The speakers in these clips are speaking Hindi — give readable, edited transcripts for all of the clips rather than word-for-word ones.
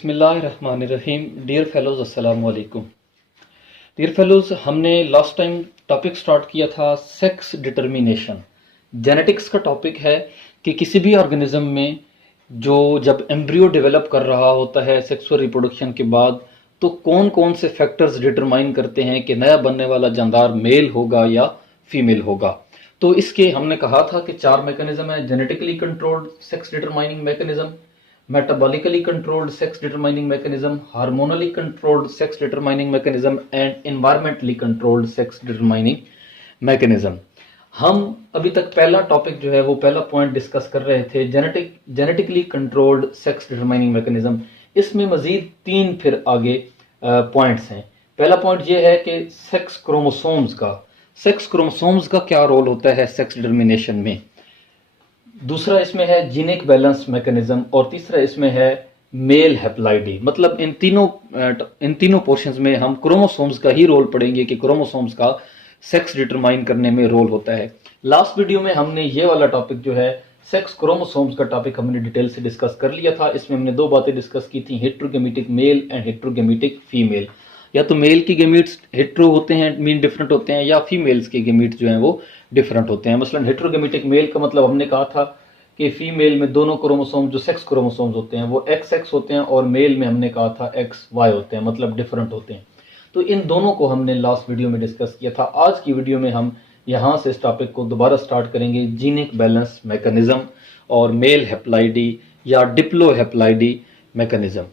बिस्मिल्लाहिर्रहमानिर्रहीम। डियर फेलोज़, अस्सलाम वालेकुम। डियर फेलोज़, हमने लास्ट टाइम टॉपिक स्टार्ट किया था सेक्स डिटर्मिनेशन। जेनेटिक्स का टॉपिक है कि किसी भी ऑर्गेनिज्म में जो जब एम्ब्रियो डेवलप कर रहा होता है सेक्सुअल रिप्रोडक्शन के बाद, तो कौन कौन से फैक्टर्स डिटरमाइन करते हैं कि नया बनने वाला जानदार मेल होगा या फीमेल होगा। तो इसके हमने कहा था कि चार मैकेनिज्म है: genetically controlled sex determining mechanism, metabolically controlled sex determining mechanism, hormonally controlled sex determining mechanism and environmentally controlled sex determining mechanism। हम अभी तक पहला टॉपिक जो है वो पहला पॉइंट डिस्कस कर रहे थे, genetically controlled sex determining mechanism. इसमें मजीद तीन फिर आगे पॉइंट्स हैं। पहला पॉइंट ये है कि सेक्स क्रोमोसोम्स का क्या रोल होता है सेक्स डिटरमिनेशन में। दूसरा इसमें है जीनिक बैलेंस मैकेनिज्म और तीसरा इसमें है मेल हेप्लाइडी। मतलब इन तीनों पोर्शंस में हम क्रोमोसोम्स का ही रोल पढ़ेंगे कि क्रोमोसोम्स का सेक्स डिटरमाइन करने में रोल होता है। लास्ट वीडियो में हमने ये वाला टॉपिक जो है सेक्स क्रोमोसोम्स का टॉपिक हमने डिटेल से डिस्कस कर लिया था। इसमें हमने दो बातें डिस्कस की थी, heterogametic male and heterogametic female. या तो मेल की गेमीट्स हेट्रो होते हैं, मीन डिफरेंट होते हैं, या फीमेल्स के गेमीट्स जो हैं वो डिफरेंट होते हैं। मसलन हेट्रोगेमेटिक मेल का मतलब हमने कहा था कि फीमेल में दोनों क्रोमोसोम जो सेक्स क्रोमोसोम्स होते हैं वो XX होते हैं और मेल में हमने कहा था XY होते हैं, मतलब डिफरेंट होते हैं। तो इन दोनों को हमने लास्ट वीडियो में डिस्कस किया था। आज की वीडियो में हम यहाँ से इस टॉपिक को दोबारा स्टार्ट करेंगे, जीनिक बैलेंस मैकेनिज्म और मेल हेप्लाइडी या diplo haploidy mechanism.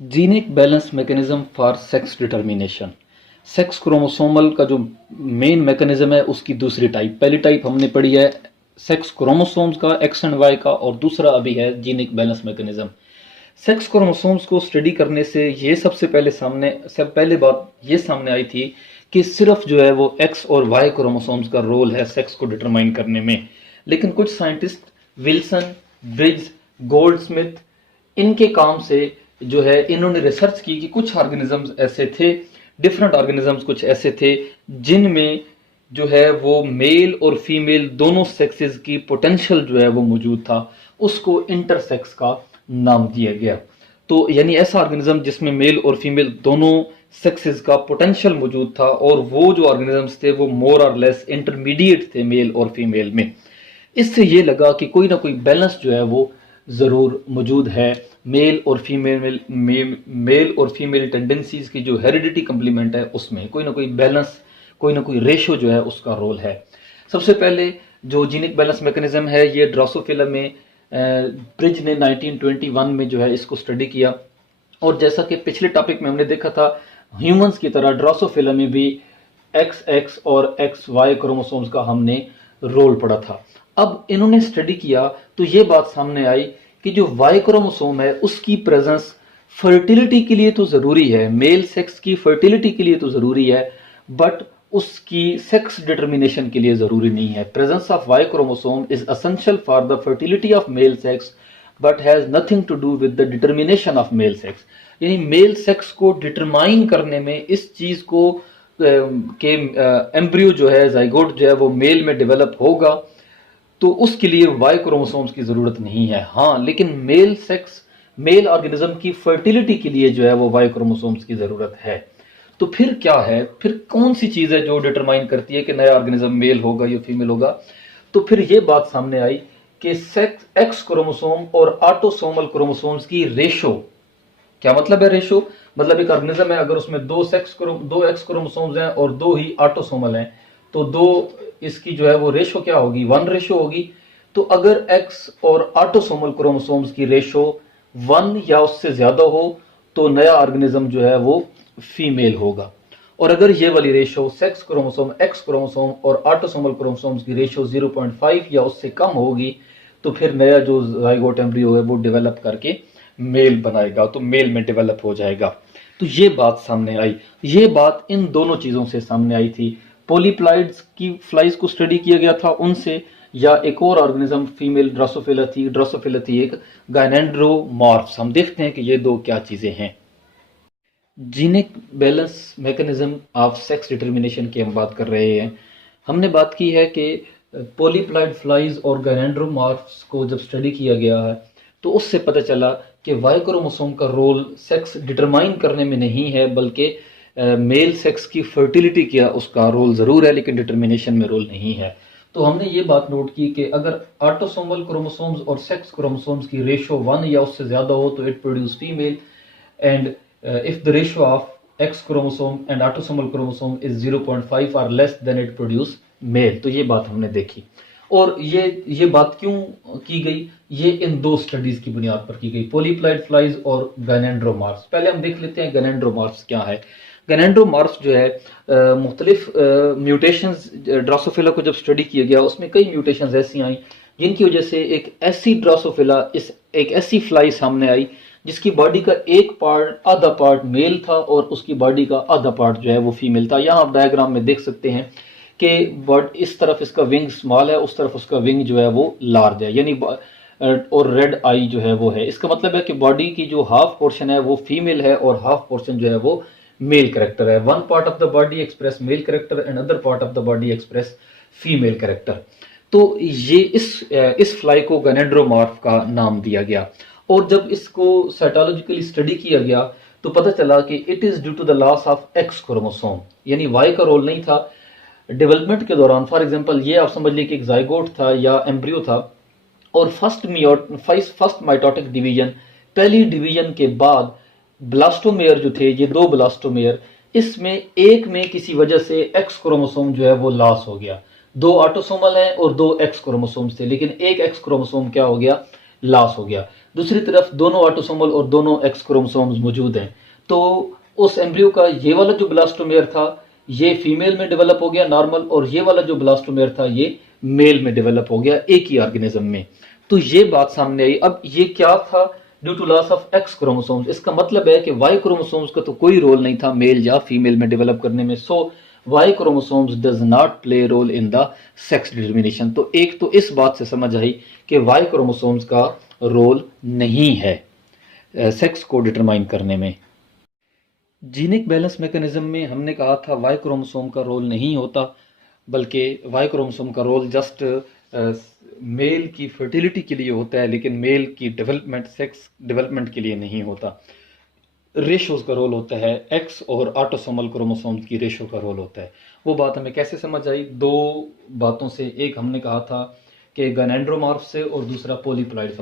Genic balance mechanism for sex determination. Sex chromosomal का जो मेन मैकेनिज्म है उसकी दूसरी टाइप। पहली टाइप हमने पढ़ी है सेक्स क्रोमोसोम्स का, X एंड Y का, और दूसरा अभी है genic balance mechanism. Sex chromosomes को स्टडी करने से ये सबसे पहले बात ये सामने आई थी कि सिर्फ जो है वो X और Y क्रोमोसोम्स का रोल है सेक्स को डिटरमाइन करने में। लेकिन कुछ साइंटिस्ट विल्सन, ब्रिग्स, गोल्डस्मिथ, इनके काम से जो है इन्होंने रिसर्च की कि कुछ ऑर्गेनिजम्स ऐसे थे, डिफरेंट ऑर्गेनिजम्स कुछ ऐसे थे जिनमें जो है वो मेल और फीमेल दोनों सेक्सेस की पोटेंशियल जो है वो मौजूद था। उसको इंटरसेक्स का नाम दिया गया। तो यानी ऐसा ऑर्गेनिज्म जिसमें मेल और फीमेल दोनों सेक्सेस का पोटेंशियल मौजूद था, और वो जो ऑर्गेनिजम्स थे वो मोर और लेस इंटरमीडिएट थे मेल और फीमेल में। इससे ये लगा कि कोई ना कोई बैलेंस जो है वो ज़रूर मौजूद है। मेल और फीमेल टेंडेंसीज की जो हेरिडिटी कंप्लीमेंट है उसमें कोई ना कोई बैलेंस, कोई ना कोई रेशो जो है उसका रोल है। सबसे पहले जो जीनिक बैलेंस मैकेनिज्म है ये ड्रोसोफिला में ब्रिज ने 1921 में जो है इसको स्टडी किया। और जैसा कि पिछले टॉपिक में हमने देखा था, ह्यूमंस की तरह ड्रोसोफिला में भी XX और XY क्रोमोसोम्स का हमने रोल पढ़ा था। अब इन्होंने स्टडी किया तो ये बात सामने आई कि जो Y क्रोमोसोम है उसकी प्रेजेंस फर्टिलिटी के लिए तो जरूरी है, मेल सेक्स की फर्टिलिटी के लिए तो जरूरी है, बट उसकी सेक्स डिटर्मिनेशन के लिए जरूरी नहीं है। Presence of Y chromosome is essential for the fertility of male sex but has nothing to do with the determination of male sex. यानी मेल सेक्स को डिटरमाइन करने में इस चीज को के एम्ब्रियो जो है, जाइगोट जो है वो मेल में डेवलप होगा, तो उसके लिए Y क्रोमोसोम्स की जरूरत नहीं है। हाँ, लेकिन मेल ऑर्गेनिज्म की फर्टिलिटी के लिए जो है वो Y क्रोमोसोम्स की जरूरत है। तो फिर क्या है, फिर कौन सी चीज है जो डिटरमाइन करती है कि नया ऑर्गेनिज्म मेल होगा या फीमेल होगा। तो फिर ये बात सामने आई कि X क्रोमोसोम और ऑटोसोमल क्रोमोसोम्स की रेशो। क्या मतलब है रेशो? मतलब एक ऑर्गेनिज्म है, अगर उसमें दो X क्रोमोसोम्स हैं और दो ही ऑटोसोमल हैं, तो दो इसकी जो है वो रेशो क्या होगी? 1 रेशो होगी। तो अगर X और ऑटोसोमल क्रोमोसोम्स की रेशो 1 या उससे ज्यादा हो तो नया ऑर्गेनिज्म जो है वो फीमेल होगा। और अगर ये वाली ratio sex chromosome, X chromosome और ऑटोसोमल क्रोमोसोम्स की रेशो 0.5 या उससे कम होगी तो फिर नया जो जाइगोट एम्ब्रियो है वो डेवलप करके मेल बनाएगा, तो मेल में डेवलप हो जाएगा। तो ये बात सामने आई। ये बात इन दोनों चीजों से सामने आई थी। पोलीप्लाइड्स की फ्लाइज को स्टडी किया गया था उनसे, या एक और ऑर्गेनिज्म फीमेल ड्रोसोफिला थी एक गायनेंड्रोमॉर्फ्स। हम देखते हैं कि ये दो क्या चीजें हैं। Genic balance mechanism of sex determination की हम बात कर रहे हैं। हमने बात की है कि पोलीप्लाइड फ्लाइज और गायनेंड्रोमॉर्फ्स को जब स्टडी किया गया है तो उससे पता चला कि वाई क्रोमोसोम का रोल सेक्स डिटरमाइन करने में नहीं है, बल्कि मेल सेक्स की फर्टिलिटी क्या उसका रोल ज़रूर है, लेकिन डिटर्मिनेशन में रोल नहीं है। तो हमने ये बात नोट की कि अगर ऑटोसोमल क्रोमोसोम्स और सेक्स क्रोमोसोम्स की रेशो 1 या उससे ज़्यादा हो तो it produce female, and if the ratio of X chromosome and autosomal chromosome is 0.5 और less than it produce mail. तो ये बात हमने देखी। और ये बात क्यों की गई? ये इन दो स्टडीज की बुनियाद पर की गई, पॉलीप्लाइड फ्लाइज और गैनेंड्रोमार्फ्स। पहले हम देख लेते हैं गैनेंड्रोमार्फ्स क्या है। गैनेंड्रोमार्फ्स जो है मुख्तलिफ म्यूटेशंस, ड्रोसोफिला को जब स्टडी किया गया उसमें कई म्यूटेशंस ऐसी आई जिनकी वजह से एक ऐसी ड्रोसोफिला, एक ऐसी फ्लाई सामने आई जिसकी बॉडी का एक पार्ट, आधा पार्ट मेल था और उसकी बॉडी का आधा पार्ट जो है वो फीमेल था। यहाँ आप डायग्राम में देख सकते हैं कि इस तरफ इसका विंग स्मॉल है, उस तरफ उसका विंग जो है वो लार्ज है, यानी और रेड आई जो है वो है। इसका मतलब है कि बॉडी की जो हाफ पोर्शन है वो फीमेल है और हाफ पोर्शन जो है वो मेल करेक्टर है। One part of the body express mail character and other part of the body express female character. तो ये इस फ्लाई को गैनेंड्रोमार्फ का नाम दिया गया। और जब इसको साइटोलॉजिकली स्टडी किया गया तो पता चला कि it is due to the loss of X chromosome, यानी वाई का रोल नहीं था डेवलपमेंट के दौरान। फॉर एग्जांपल ये आप समझ लीजिए कि एक जाइगोट था या एम्ब्रियो था, और फर्स्ट माइटोटिक डिवीजन, पहली डिवीजन के बाद ब्लास्टोमेयर जो थे, ये दो ब्लास्टोमेयर, इसमें एक में किसी वजह से एक्स क्रोमोसोम जो है वो लॉस हो गया। दो ऑटोसोमल हैं और दो एक्स क्रोमोसोम्स थे, लेकिन एक एक्स क्रोमोसोम क्या हो गया? लॉस हो गया। दूसरी तरफ दोनों ऑटोसोमल और दोनों एक्स क्रोमोसोम्स मौजूद हैं। तो उस एम्ब्रियो का ये वाला जो ब्लास्टोमेयर था ये फीमेल में डेवलप हो गया नॉर्मल, और ये वाला जो ब्लास्टोमेयर था ये मेल में डेवलप हो गया एक ही ऑर्गेनिज्म में। तो ये बात सामने आई। अब ये क्या था? Due to loss of X chromosomes. इसका मतलब है कि वाई क्रोमोसोम्स का तो कोई रोल नहीं था मेल या फीमेल में डेवलप करने में। So Y chromosomes does not play role in the sex determination. तो एक तो इस बात से समझ आई कि वाई क्रोमोसोम्स का रोल नहीं है सेक्स को डिटरमाइन करने में। जीनिक बैलेंस मैकेनिज्म में हमने कहा था वाई क्रोमोसोम का रोल नहीं होता, बल्कि वाई क्रोमोसोम का रोल जस्ट मेल की फर्टिलिटी के लिए होता है, लेकिन मेल की डेवलपमेंट, सेक्स डेवलपमेंट के लिए नहीं होता। रेशोज का रोल होता है, एक्स और ऑटोसोमल क्रोमोसोम्स की रेशो का रोल होता है। वो बात हमें कैसे समझ आई? दो बातों से। एक हमने कहा था कि गैनेंड्रोमार्फ से, और दूसरा पॉलीप्लाइड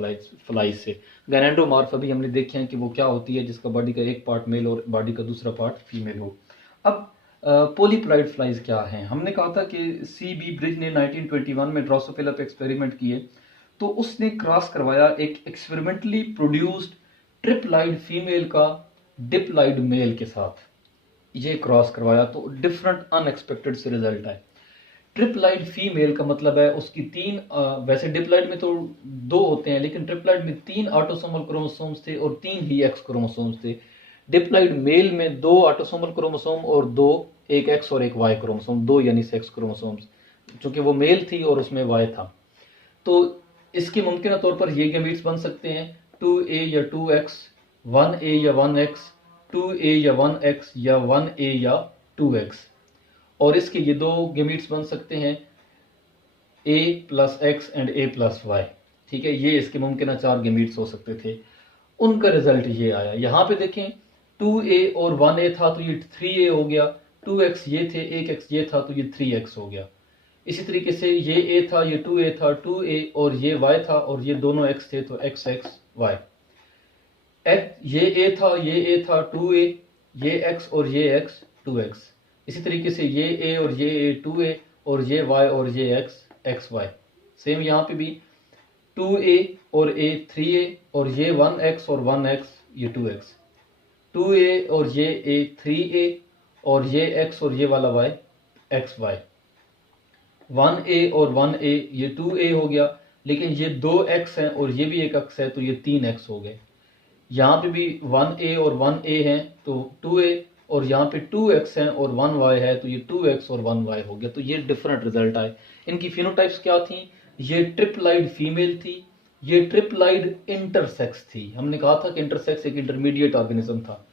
फ्लाइज से। गैनेंड्रोमार्फ अभी हमने देखे हैं कि वो क्या होती है, जिसका बॉडी का एक पार्ट मेल और बॉडी का दूसरा पार्ट फीमेल हो। अब पॉलीप्लाइड फ्लाइज क्या हैं? हमने कहा था कि C.B. ब्रिज ने 1921 में ड्रोसोफिला पे एक्सपेरिमेंट किए, तो उसने क्रॉस करवाया एक एक्सपेरिमेंटली प्रोड्यूस्ड ट्रिप्लाइड फीमेल का डिप्लाइड मेल के साथ। ये क्रॉस करवाया तो डिफरेंट अनएक्सपेक्टेड से रिजल्ट आए। ट्रिप्लाइड फीमेल का मतलब है उसकी तीन, वैसे डिप्लाइड में तो दो होते हैं, लेकिन ट्रिप्लाइड में 3 ऑटोसोमल क्रोमोसोम्स थे और 3 ही एक्स क्रोमोसोम्स थे। डिप्लाइड मेल में 2 ऑटोसोमल क्रोमोसोम और 2, एक एक्स और एक वाई क्रोमोसोम, 2 यानी सेक्स क्रोमोसोम्स, चूंकि वो मेल थी और उसमें वाई था। तो इसके मुमकिन तौर पर ये गैमीट्स बन सकते हैं 2A या 2X, 1A या 1X, 2A या 1X या 1A या 2X। और इसके ये दो गैमीट्स बन सकते हैं A plus X and A plus Y. ठीक है, ये इसके मुमकिन 4 गैमीट्स हो सकते थे। उनका रिजल्ट ये आया। यहाँ पे देखें 2A और 1A था तो ये 3A हो गया, 2X ये थे, 1X ये था तो ये 3X हो गया। इसी तरीके से ये A था, ये 2A था, 2A और ये Y था और ये दोनों X थे तो XX Y। ये A था, ये A था 2A, ये X और ये X 2X। इसी तरीके से ये A और ये A 2A और ये Y और ये X XY। सेम यहाँ पे भी 2A और A 3A और ये 1X और 1X ये 2X, 2A और ये A 3A और ये X और ये वाला Y XY, 1A और 1A ये 2A हो गया, लेकिन ये 2X हैं और ये भी एक X है तो ये 3X हो गए। यहाँ पे भी 1A और 1A हैं तो 2A, और यहाँ पे 2X हैं और 1Y है तो ये 2X और 1Y हो गया। तो ये डिफरेंट रिजल्ट आए। इनकी फिनोटाइप्स क्या थी? ये ट्रिप्लाइड फीमेल थी, ये ट्रिप्लाइड इंटरसेक्स थी। हमने कहा था कि इंटरसेक्स एक इंटरमीडिएट ऑर्गेनिज्म था।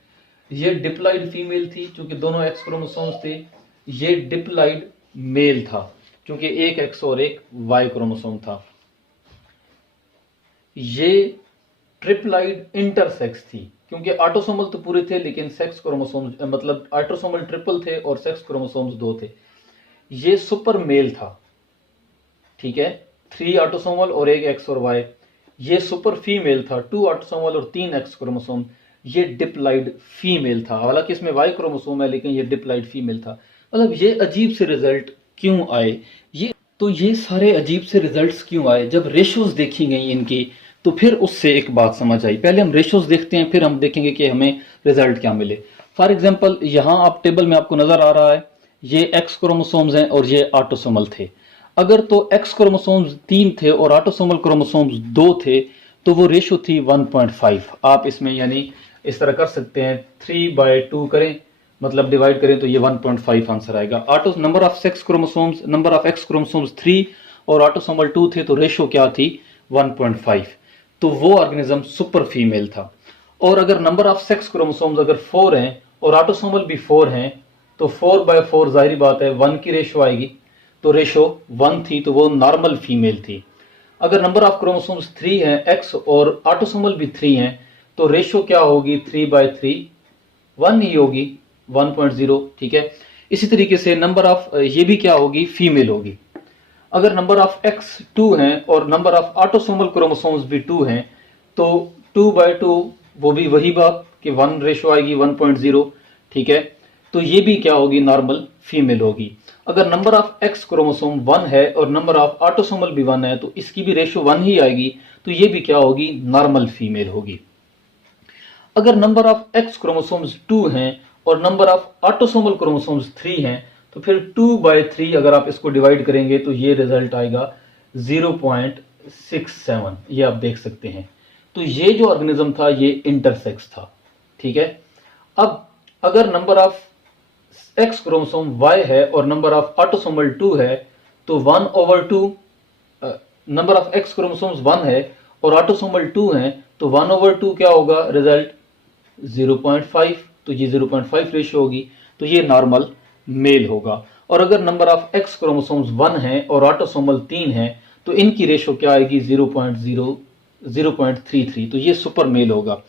ये डिप्लाइड फीमेल थी क्योंकि दोनों एक्स क्रोमोसोम्स थे। ये डिप्लाइड मेल था क्योंकि एक एक्स और एक वाई क्रोमोसोम था। ये ट्रिप्लाइड इंटरसेक्स थी, क्योंकि ऑटोसोमल तो पूरे थे लेकिन सेक्स क्रोमोसोम्स मतलब ऑटोसोमल ट्रिपल थे और सेक्स क्रोमोसोम्स 2 थे। ये सुपर मेल था, ठीक है, 3 ऑटोसोमल और 1 एक्स और वाई। ये सुपर फीमेल था, 2 ऑटोसोमल और 3 एक्स क्रोमोसोम। ये डिप्लाइड फीमेल था, हालांकि इसमें वाई क्रोमोसोम है लेकिन ये डिप्लाइड फीमेल था। मतलब ये अजीब से रिजल्ट क्यों आए? ये सारे अजीब से रिजल्ट्स क्यों आए? जब रेशोज देखी गई इनकी तो फिर उससे एक बात समझ आई। पहले हम रेशोज देखते हैं, फिर हम देखेंगे कि हमें रिजल्ट क्या मिले। फॉर एग्जाम्पल यहाँ आप टेबल में आपको नजर आ रहा है, ये एक्स क्रोमोसोम्स हैं और ये ऑटोसोमल थे। अगर तो एक्स क्रोमोसोम्स 3 थे और ऑटोसोमल क्रोमोसोम्स 2 थे तो वो रेशो थी 1.5। आप इसमें यानी इस तरह कर सकते हैं, 3/2 करें, मतलब डिवाइड करें तो ये 1.5 आंसर आएगा। Auto number of X chromosomes 3 और ऑटोसोमल 2 थे तो रेशो क्या थी? 1.5। तो वो ऑर्गेनिज्म सुपर फीमेल था। और अगर नंबर ऑफ सेक्स क्रोमोसोम्स अगर 4 हैं और ऑटोसोमल भी 4 हैं तो 4/4 जाहिर बात है 1 की रेशो आएगी, तो रेशो 1 थी, तो वो नॉर्मल फीमेल थी। अगर नंबर ऑफ क्रोमोसोम्स 3 हैं एक्स और ऑटोसोमल भी 3 हैं तो रेशो क्या होगी? 3/3 1 ही होगी, 1.0, ठीक है। इसी तरीके से नंबर ऑफ ये भी क्या होगी? फीमेल होगी। अगर नंबर ऑफ एक्स 2 हैं और नंबर ऑफ ऑटोसोमल क्रोमोसोम्स भी 2 हैं तो 2/2 वो भी वही बात कि 1 रेशो आएगी, 1.0, ठीक है। तो ये भी क्या होगी? नॉर्मल फीमेल होगी। अगर नंबर ऑफ एक्स क्रोमोसोम 1 है और नंबर ऑफ ऑटोसोमल भी 1 है तो इसकी भी रेशो 1 ही आएगी, तो ये भी क्या होगी? नॉर्मल फीमेल होगी। अगर नंबर ऑफ एक्स क्रोमोसोम्स 2 हैं और नंबर ऑफ ऑटोसोमल क्रोमोसोम्स 3 हैं तो फिर 2/3 अगर आप इसको डिवाइड करेंगे तो ये रिजल्ट आएगा 0.67। ये आप देख सकते हैं। तो ये जो ऑर्गेनिज्म था ये इंटरसेक्स था, ठीक है। अब अगर number of X chromosome y है और नंबर ऑफ ऑटोसोमल 2 है तो 1/2, नंबर ऑफ एक्स क्रोमोसोम्स 1 है और ऑटोसोमल 2 है तो 1/2 क्या होगा? रिजल्ट 0.5। तो ये 0.5 रेशियो होगी, तो ये नॉर्मल मेल होगा। और अगर नंबर ऑफ एक्स क्रोमोसोम्स 1 है और ऑटोसोमल 3 है तो इनकी रेशो क्या आएगी? 0.33, तो ये सुपर मेल होगा।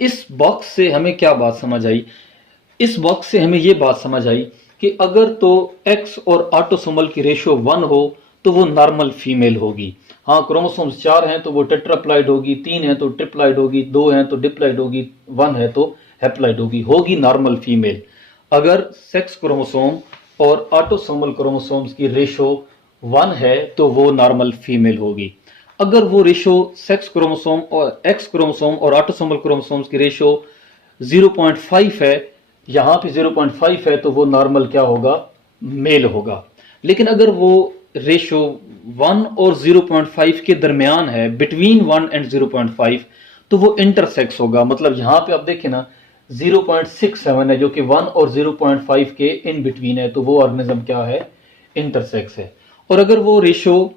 इस बॉक्स से हमें क्या बात समझ आई? इस बॉक्स से हमें ये बात समझ आई कि अगर तो एक्स और ऑटोसोमल की रेशो 1 हो तो वो नॉर्मल फीमेल होगी। हाँ, क्रोमोसोम्स 4 हैं तो वो टेट्राप्लाइड होगी, 3 है तो ट्रिप्लाइड होगी, 2 हैं तो डिप्लाइड होगी, 1 है तो हेप्लाइड होगी नॉर्मल फीमेल। अगर सेक्स क्रोमोसोम और ऑटोसोमल क्रोमोसोम्स की रेशो 1 है तो वो नॉर्मल फीमेल होगी। अगर वो रेशो सेक्स क्रोमोसोम और एक्स क्रोमोसोम और ऑटोसोमल क्रोमोसोम्स की रेशो 0.5 है, यहां पे 0.5 है तो वो नॉर्मल क्या होगा? मेल होगा। लेकिन अगर वो रेशो 1 और 0.5 के दरमियान है, बिटवीन 1 एंड 0.5, तो वो इंटरसेक्स होगा। मतलब यहां पे आप देखें ना 0.67 है जो कि 1 और 0.5 के इन बिटवीन है, तो वो ऑर्गेनिज्म क्या है? इंटरसेक्स है। और अगर वो रेशो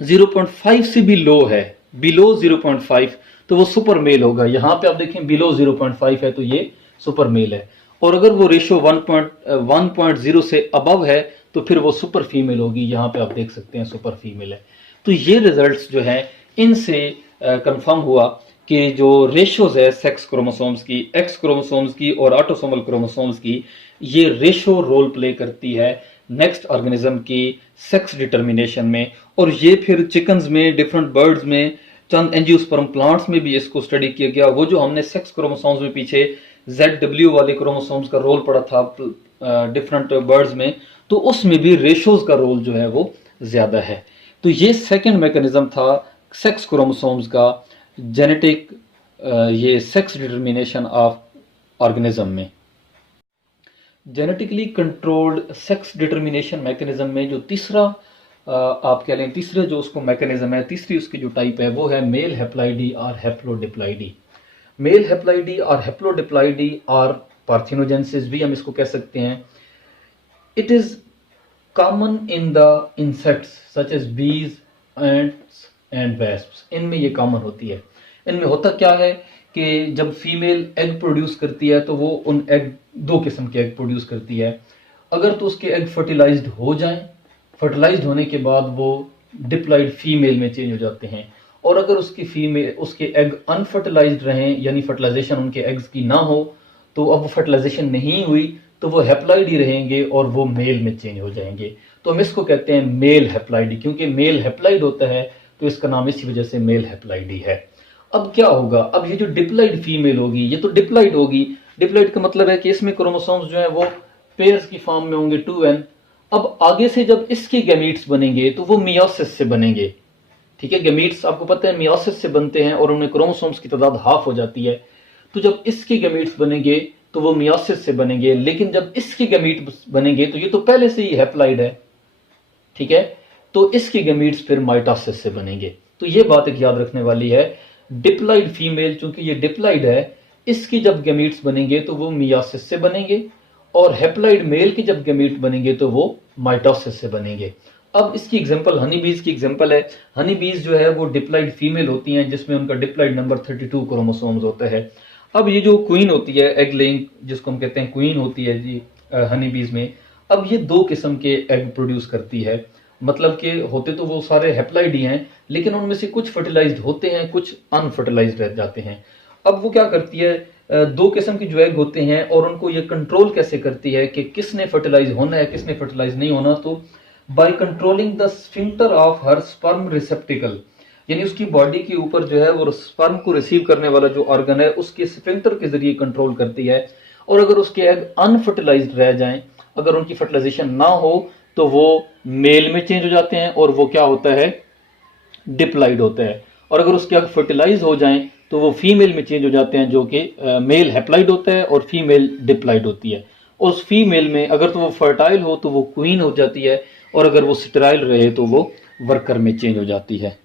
0.5 से भी लो है, बिलो 0.5, तो वो सुपर मेल होगा। यहां पे आप देखें बिलो 0.5 है तो ये सुपर मेल है। और अगर वो रेशो 1.0 से अबव है तो फिर वो सुपर फीमेल होगी। यहाँ पे आप देख सकते हैं सुपर फीमेल है। तो ये रिजल्ट्स जो हैं इनसे कंफर्म हुआ कि जो रेशोज है सेक्स क्रोमोसोम्स की, एक्स क्रोमोसोम्स की और ऑटोसोमल क्रोमोसोम्स की, ये रेशो रोल प्ले करती है नेक्स्ट ऑर्गेनिज्म की सेक्स डिटर्मिनेशन में। और ये फिर चिकन्स में, डिफरेंट बर्ड्स में, चंद एंजियोस्पर्म प्लांट्स में भी इसको स्टडी किया गया। वो जो हमने सेक्स क्रोमोसोम्स में पीछे ZW वाले क्रोमोसोम्स का रोल पड़ा था डिफरेंट बर्ड्स में, तो उसमें भी रेशोज का रोल जो है वो ज्यादा है। तो ये सेकंड मैकेनिज्म था सेक्स क्रोमोसोम्स का जेनेटिक, ये सेक्स डिटर्मिनेशन ऑफ ऑर्गेनिज्म में। Genetically controlled sex determination mechanism में जो तीसरा आप कह लें, तीसरा जो उसको मैकेनिज्म है, तीसरी उसकी जो टाइप है वो है मेल हेप्लाइडी और हेप्लोडिप्लाइडी। मेल हेप्लाइडी और हेप्लोडिप्लाइडी और पार्थिनोजेनेसिस भी हम इसको कह सकते हैं। It is common in the insects such as bees, ants and wasps. इनमें ये कॉमन होती है। इनमें होता क्या है कि जब फीमेल एग प्रोड्यूस करती है तो वो उन एग, 2 किस्म के एग प्रोड्यूस करती है। अगर तो उसके एग फर्टिलाइज्ड हो जाएं, फर्टिलाइज्ड होने के बाद वो डिप्लाइड फीमेल में चेंज हो जाते हैं। और अगर उसकी फीमेल उसके एग अनफर्टिलाइज्ड रहें, यानी फर्टिलाइजेशन उनके एग्स की ना हो, तो अब वो फर्टिलाइजेशन नहीं हुई तो वो हैप्लॉइड ही रहेंगे और वो मेल में चेंज हो जाएंगे। तो हम इसको कहते हैं मेल हैप्लॉइड, क्योंकि मेल हैप्लॉइड होता है तो इसका नाम इसी वजह से मेल हैप्लॉइड ही है। अब क्या होगा, अब ये जो डिप्लॉइड फीमेल होगी ये तो डिप्लॉइड होगी। डिप्लॉइड का मतलब है कि इसमें क्रोमोसोम्स जो है वो पेयर्स की फॉर्म में होंगे 2n। अब आगे से जब इसके गैमीट्स बनेंगे तो वो मियोसिस से बनेंगे। ठीक है, गैमीट्स आपको पता है मियोसिस से बनते हैं और उनमें क्रोमोसोम्स की तादाद हाफ हो जाती है। तो जब इसके गैमीट्स बनेंगे तो वो मियोसिस से बनेंगे, लेकिन जब इसके गैमीट बनेंगे तो ये तो पहले से ही हैप्लॉइड है। ठीक है, तो इसके गैमीट्स फिर माइटोसिस से बनेंगे। तो ये बात एक याद रखने वाली है, डिप्लॉइड फीमेल चूंकि ये डिप्लॉइड है, इसकी जब गैमीट्स बनेंगे तो वो मियोसिस से बनेंगे, और हैप्लॉइड मेल के जब गैमीट बनेंगे तो वो माइटोसिस से बनेंगे। अब इसकी एग्जांपल हनी बीज की एग्जांपल है। हनी बीज जो है वो डिप्लॉइड फीमेल होती हैं, जिसमें उनका डिप्लॉइड नंबर 32 क्रोमोसोम्स होता है। अब ये जो क्वीन होती है, एग लेइंग जिसको हम कहते हैं क्वीन होती है जी हनी बीज में, अब ये 2 किस्म के एग प्रोड्यूस करती है। मतलब कि होते तो वो सारे हैप्लॉइड ही हैं, लेकिन उनमें से कुछ फर्टिलाइज्ड होते हैं, कुछ अनफर्टिलाइज्ड रह जाते हैं। अब वो क्या करती है, 2 किस्म के जो एग होते हैं और उनको ये कंट्रोल कैसे करती है कि किसने फर्टिलाइज होना है किसने फर्टिलाइज नहीं होना। तो by controlling the sphincter of her sperm रिसेप्टिकल, यानी उसकी बॉडी के ऊपर जो है वो स्पर्म को रिसीव करने वाला जो ऑर्गन है उसके स्फिंक्टर के जरिए कंट्रोल करती है। और अगर उसके एग अनफर्टिलाइज्ड रह जाएं, अगर उनकी फर्टिलाइजेशन ना हो, तो वो मेल में चेंज हो जाते हैं और वो क्या होता है, डिप्लॉइड होता है। और अगर उसके एग फर्टिलाइज हो जाएं तो वो फीमेल में चेंज हो जाते हैं, जो कि मेल हैप्लॉइड होता है और फीमेल डिप्लॉइड होती है। और उस फीमेल में अगर तो वो फर्टाइल हो तो वो क्वीन हो जाती है, और अगर वो स्टेराइल रहे तो वो वर्कर में चेंज हो जाती है।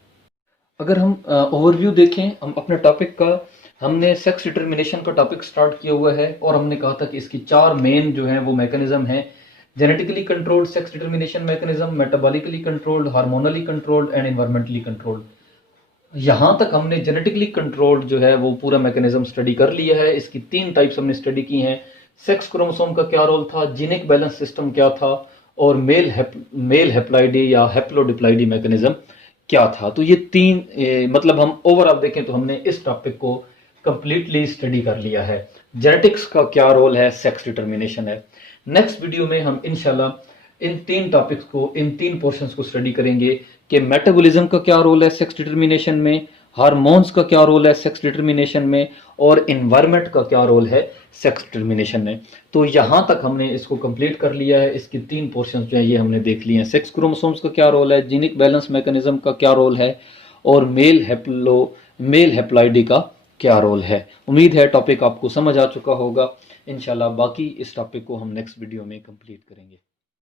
अगर हम ओवरव्यू देखें हम अपने टॉपिक का, हमने सेक्स डिटर्मिनेशन का टॉपिक स्टार्ट किया हुआ है और हमने कहा था कि इसकी 4 मेन जो है वो मैकेनिज्म है। Genetically controlled sex determination mechanism, metabolically controlled, hormonally controlled and environmentally controlled. यहां तक हमने जेनेटिकली कंट्रोल्ड जो है वो पूरा मैकेनिज्म स्टडी कर लिया है। इसकी 3 टाइप्स हमने स्टडी की हैं। सेक्स क्रोमोसोम का क्या रोल था, जीनिक बैलेंस सिस्टम क्या था, और मेल हैप्लॉइडी या हैप्लोडिप्लॉइडी मैकेनिज्म क्या था। तो ये 3 मतलब हम ओवरऑल देखें तो हमने इस टॉपिक को कंप्लीटली स्टडी कर लिया है। जेनेटिक्स का क्या रोल है, सेक्स डिटर्मिनेशन है। नेक्स्ट वीडियो में हम इंशाल्लाह इन 3 टॉपिक्स को, इन 3 पोर्शंस को स्टडी करेंगे कि मेटाबॉलिज्म का क्या रोल है सेक्स डिटर्मिनेशन में, हार्मोन्स का क्या रोल है सेक्स डिटर्मिनेशन में, और एनवायरनमेंट का क्या रोल है सेक्स डिटर्मिनेशन में। तो यहाँ तक हमने इसको कंप्लीट कर लिया है। इसकी 3 पोर्शंस जो है ये हमने देख लिए हैं। सेक्स क्रोमोसोम्स का क्या रोल है, जीनिक बैलेंस मैकेनिज्म का क्या रोल है, और मेल हैप्लॉइडी का क्या रोल है। उम्मीद है टॉपिक आपको समझ आ चुका होगा। इंशाल्लाह बाकी इस टॉपिक को हम नेक्स्ट वीडियो में कंप्लीट करेंगे।